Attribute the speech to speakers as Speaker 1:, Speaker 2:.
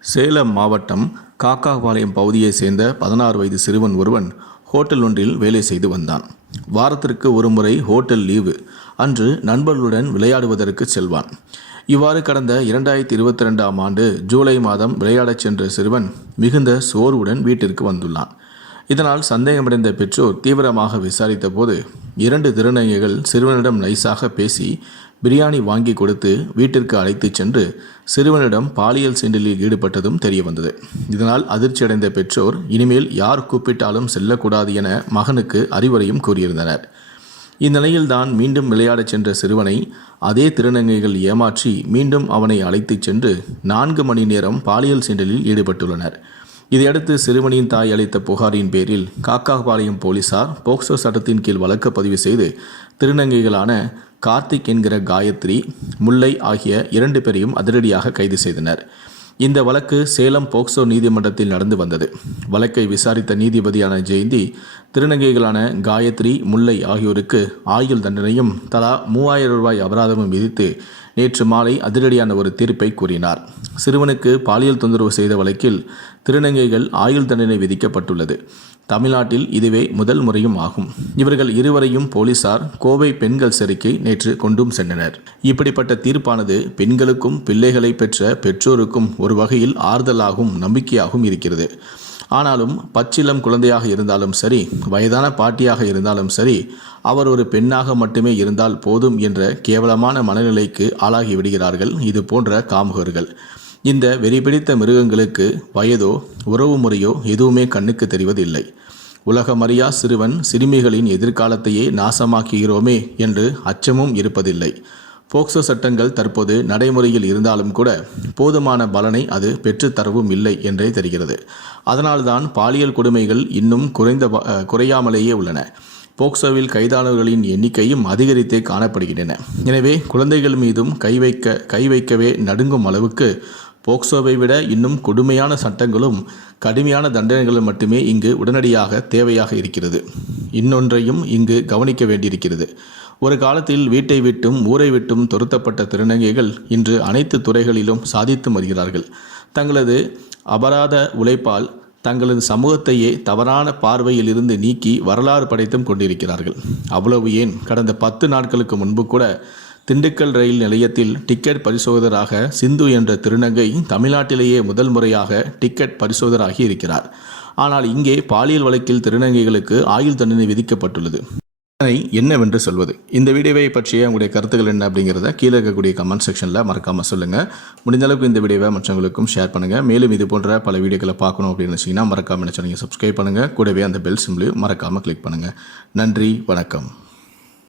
Speaker 1: சேலம் மாவட்டம் காக்காபாளையம் பகுதியைச் சேர்ந்த பதினாறு வயது சிறுவன் ஒருவன் ஹோட்டல் ஒன்றில் வேலை செய்து வந்தான். வாரத்திற்கு ஒரு முறை ஹோட்டல் லீவு. அன்று நண்பர்களுடன் விளையாடுவதற்கு செல்வான். இவ்வாறு கடந்த இரண்டாயிரத்தி இருபத்தி ரெண்டாம் ஆண்டு ஜூலை மாதம் விளையாடச் சென்ற சிறுவன் மிகுந்த சோர்வுடன் வீட்டிற்கு வந்துள்ளான். இதனால் சந்தேகமடைந்த பெற்றோர் தீவிரமாக விசாரித்த போது இரண்டு திருநங்கைகள் சிறுவனிடம் நைஸாக பேசி பிரியாணி வாங்கி கொடுத்து வீட்டிற்கு அழைத்துச் சென்று சிறுவனிடம் பாலியல் சீண்டலில் ஈடுபட்டதும் தெரிய வந்தது இதனால் அதிர்ச்சியடைந்த பெற்றோர் இனிமேல் யார் கூப்பிட்டாலும் செல்லக்கூடாது என மகனுக்கு அறிவுரையும் கூறியிருந்தனர். இந்நிலையில் தான் மீண்டும் விளையாடச் சென்ற சிறுவனை அதே திருநங்கைகள் ஏமாற்றி மீண்டும் அவனை அழைத்துச் சென்று நான்கு மணி நேரம் பாலியல் சீண்டலில் ஈடுபட்டுள்ளனர். இதையடுத்து சிறுவனின் தாய் அளித்த புகாரின் பேரில் காக்காபாளையம் போலீசார் போக்சோ சட்டத்தின் கீழ் வழக்கு பதிவு செய்து திருநங்கைகளான கார்த்திக் என்கிற காயத்ரி முல்லை ஆகிய இரண்டு பேரையும் அதிரடியாக கைது செய்தனர். இந்த வழக்கு சேலம் போக்சோ நீதிமன்றத்தில் நடந்து வந்தது. வழக்கை விசாரித்த நீதிபதியான ஜெயந்தி திருநங்கைகளான காயத்ரி முல்லை ஆகியோருக்கு ஆயுள் தண்டனையும் தலா மூவாயிரம் ரூபாய் அபராதமும் விதித்து நேற்று மாலை அதிரடியான ஒரு தீர்ப்பை கூறினார். சிறுவனுக்கு பாலியல் தொந்தரவு செய்த வழக்கில் திருநங்கைகள் ஆயுள் தண்டனை விதிக்கப்பட்டுள்ளது. தமிழ்நாட்டில் இதுவே முதல் முறையும் ஆகும். இவர்கள் இருவரையும் போலீசார் கோவை பெண்கள் சிறைக்கு நேற்று கொண்டும் சென்றனர். இப்படிப்பட்ட தீர்ப்பானது பெண்களுக்கும் பிள்ளைகளை பெற்ற பெற்றோருக்கும் ஒரு வகையில் ஆறுதலாகவும் நம்பிக்கையாகவும் இருக்கிறது. ஆனாலும் பச்சிலம் குழந்தையாக இருந்தாலும் சரி வயதான பாட்டியாக இருந்தாலும் சரி அவர் ஒரு பெண்ணாக மட்டுமே இருந்தால் போதும் என்ற கேவலமான மனநிலைக்கு ஆளாகி விடுகிறார்கள். இது போன்ற காமுகர்கள். இந்த வெறிபிடித்த மிருகங்களுக்கு வயதோ உறவு முறையோ எதுவுமே கண்ணுக்கு தெரிவதில்லை. உலகமறியா சிறுவன் சிறுமிகளின் எதிர்காலத்தையே நாசமாக்குகிறோமே என்று அச்சமும் இருப்பதில்லை. போக்சோ சட்டங்கள் தற்போது நடைமுறையில் இருந்தாலும் கூட போதுமான பலனை அது பெற்றுத்தரவும் இல்லை என்றே தெரிகிறது. அதனால்தான் பாலியல் கொடுமைகள் இன்னும் குறைந்த குறையாமலேயே உள்ளன. போக்சோவில் கைதானவர்களின் எண்ணிக்கையும் அதிகரித்தே காணப்படுகின்றன. எனவே குழந்தைகள் மீதும் கை வைக்க கை வைக்கவே நடுங்கும் அளவுக்கு போக்சோவை விட இன்னும் கொடுமையான சட்டங்களும் கடுமையான தண்டனைகளும் மட்டுமே இங்கு உடனடியாக தேவையாக இருக்கிறது. இன்னொன்றையும் இங்கு கவனிக்க வேண்டியிருக்கிறது. ஒரு காலத்தில் வீட்டை விட்டும் ஊரை விட்டும் துரத்தப்பட்ட திருநங்கைகள் இன்று அனைத்து துறைகளிலும் சாதித்து வருகிறார்கள் தங்களது அபராத உழைப்பால் தங்களது சமூகத்தையே தவறான பார்வையிலிருந்து நீக்கி வரலாறு படைத்தும் கொண்டிருக்கிறார்கள். அவ்வளவு ஏன்? கடந்த பத்து நாட்களுக்கு முன்பு கூட திண்டுக்கல் ரயில் நிலையத்தில் டிக்கெட் பரிசோதகராக சிந்து என்ற திருநங்கை தமிழ்நாட்டிலேயே முதல் முறையாக டிக்கெட் பரிசோதகராகி இருக்கிறார். ஆனால் இங்கே பாலியல் வழக்கில் திருநங்கைகளுக்கு ஆயுள் தண்டனை விதிக்கப்பட்டுள்ளது. என்னவென்று சொல்வது? இந்த வீடியோவை பற்றிய உங்களுடைய கருத்துக்கள் என்ன அப்படிங்கிறத கீழே இருக்கக்கூடிய கமெண்ட் செக்ஷனில் மறக்காமல் சொல்லுங்கள் முடிந்த அளவுக்கு இந்த வீடியோவை மற்றவங்களுக்கும் ஷேர் பண்ணுங்கள் மேலும் இது போன்ற பல வீடியோக்களை பார்க்கணும் அப்படின்னு நினச்சிங்கன்னா மறக்காமல் என்ன சொன்னீங்க சப்ஸ்கிரைப் பண்ணுங்கள் கூடவே அந்த பெல் சிம்லையும் மறக்காமல் கிளிக் பண்ணுங்கள் நன்றி வணக்கம்.